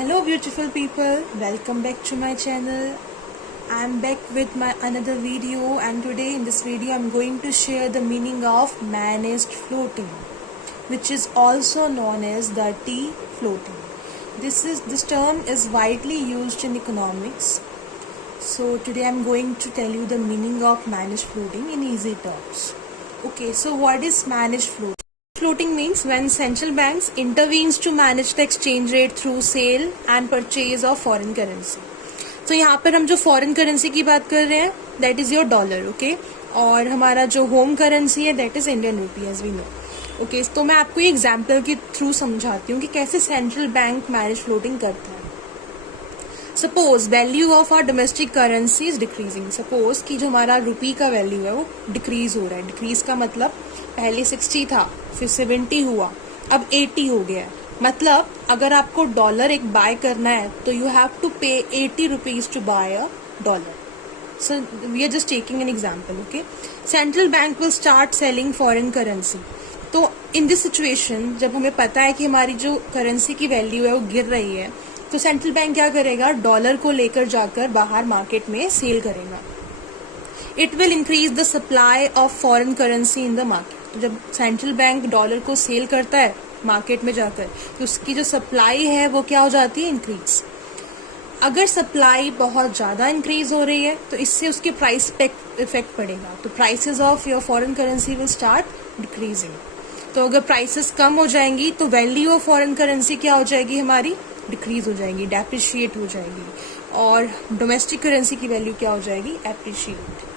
Hello beautiful people, welcome back to my channel. I am back with my another video, and today in this video I am going to share the meaning of managed floating, which is also known as the T floating. This term is widely used in economics. So today I am going to tell you the meaning of managed floating in easy terms. Okay, so what is managed floating? Floating means when central banks intervenes to manage the exchange rate through sale and purchase of foreign currency. तो यहाँ पर हम जो foreign currency की बात कर रहे हैं that is your dollar, okay, और हमारा जो होम करेंसी है that is Indian rupee as we know. Okay, तो मैं आपको एग्जांपल के थ्रू समझाती हूँ कि कैसे सेंट्रल बैंक मैनेज फ्लोटिंग करता है. Suppose value of our domestic currency is decreasing. Suppose कि जो हमारा रुपी का वैल्यू है वो डिक्रीज हो रहा है. डिक्रीज का मतलब पहले 60 था, फिर 70 हुआ, अब 80 हो गया है. मतलब अगर आपको डॉलर एक बाय करना है तो you have to pay 80 rupees to buy a dollar. So we are just taking an example. Okay, central bank will start selling foreign currency. तो इन दिस सिचुएशन जब हमें पता है कि हमारी जो करेंसी की वैल्यू है वो गिर रही है, तो सेंट्रल बैंक क्या करेगा, डॉलर को लेकर जाकर बाहर मार्केट में सेल करेगा. It will increase the supply of foreign currency in the market. तो जब सेंट्रल बैंक डॉलर को सेल करता है मार्केट में जाकर, तो उसकी जो सप्लाई है वो क्या हो जाती है, इंक्रीज. अगर सप्लाई बहुत ज्यादा इंक्रीज हो रही है तो इससे उसके प्राइस पे इफेक्ट पड़ेगा. तो prices of your foreign currency will start decreasing. तो अगर प्राइसेस कम हो जाएंगी तो वैल्यू ऑफ फॉरेन करेंसी क्या हो जाएगी, हमारी डिक्रीज हो जाएगी, डेप्रिशिएट हो जाएगी. और डोमेस्टिक करेंसी की वैल्यू क्या हो जाएगी, appreciate.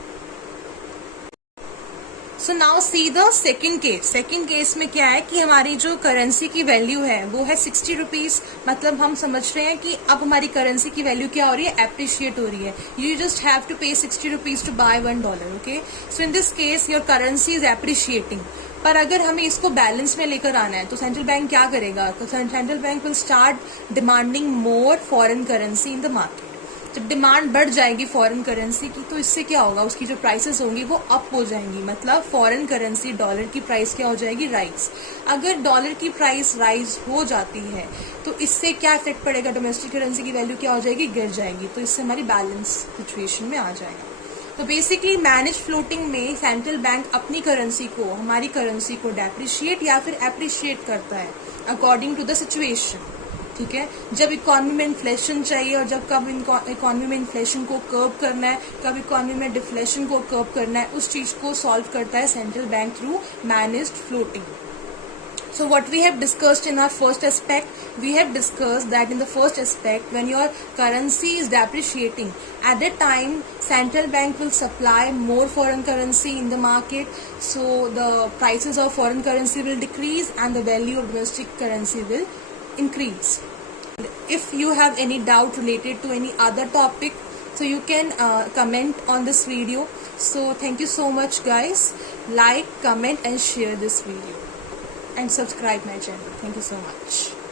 So now see the second case. Second case में क्या है कि हमारी जो करेंसी की वैल्यू है वो है 60 रुपीज. मतलब हम समझ रहे हैं कि अब हमारी करेंसी की वैल्यू क्या हो रही है, एप्रिशिएट हो रही है. You just have to pay 60 rupees to buy $1. Okay, so in this case your currency is appreciating. पर अगर हमें इसको बैलेंस में लेकर आना है तो सेंट्रल बैंक क्या करेगा, तो central bank will start demanding more foreign currency in the market. जब डिमांड बढ़ जाएगी फॉरेन करेंसी की तो इससे क्या होगा, उसकी जो प्राइसेस होंगी वो अप हो जाएंगी. मतलब फॉरेन करेंसी डॉलर की प्राइस क्या हो जाएगी, राइज. अगर डॉलर की प्राइस राइज हो जाती है तो इससे क्या इफेक्ट पड़ेगा, डोमेस्टिक करेंसी की वैल्यू क्या हो जाएगी, गिर जाएगी. तो इससे हमारी बैलेंस सिचुएशन में आ जाएगा. तो बेसिकली मैनेज फ्लोटिंग में सेंट्रल बैंक अपनी करेंसी को, हमारी करेंसी को डेप्रिशिएट या फिर एप्रिशिएट करता है अकॉर्डिंग टू द सिचुएशन. ठीक है, जब इकोनॉमी में इन्फ्लेशन चाहिए और जब कब इकोनॉमी में इन्फ्लेशन को कर्व करना है, कब इकोनॉमी में डिफ्लेशन को कर्व करना है, उस चीज को सॉल्व करता है central bank through managed floating. So what we have discussed in our first aspect, we have discussed that in the first aspect, when your currency is depreciating, at that time central bank will supply more foreign currency in the market, so the prices of foreign currency will decrease and the value of domestic currency will increase. If you have any doubt related to any other topic, so you can comment on this video. So thank you so much guys. Like, comment and share this video and subscribe my channel. Thank you so much.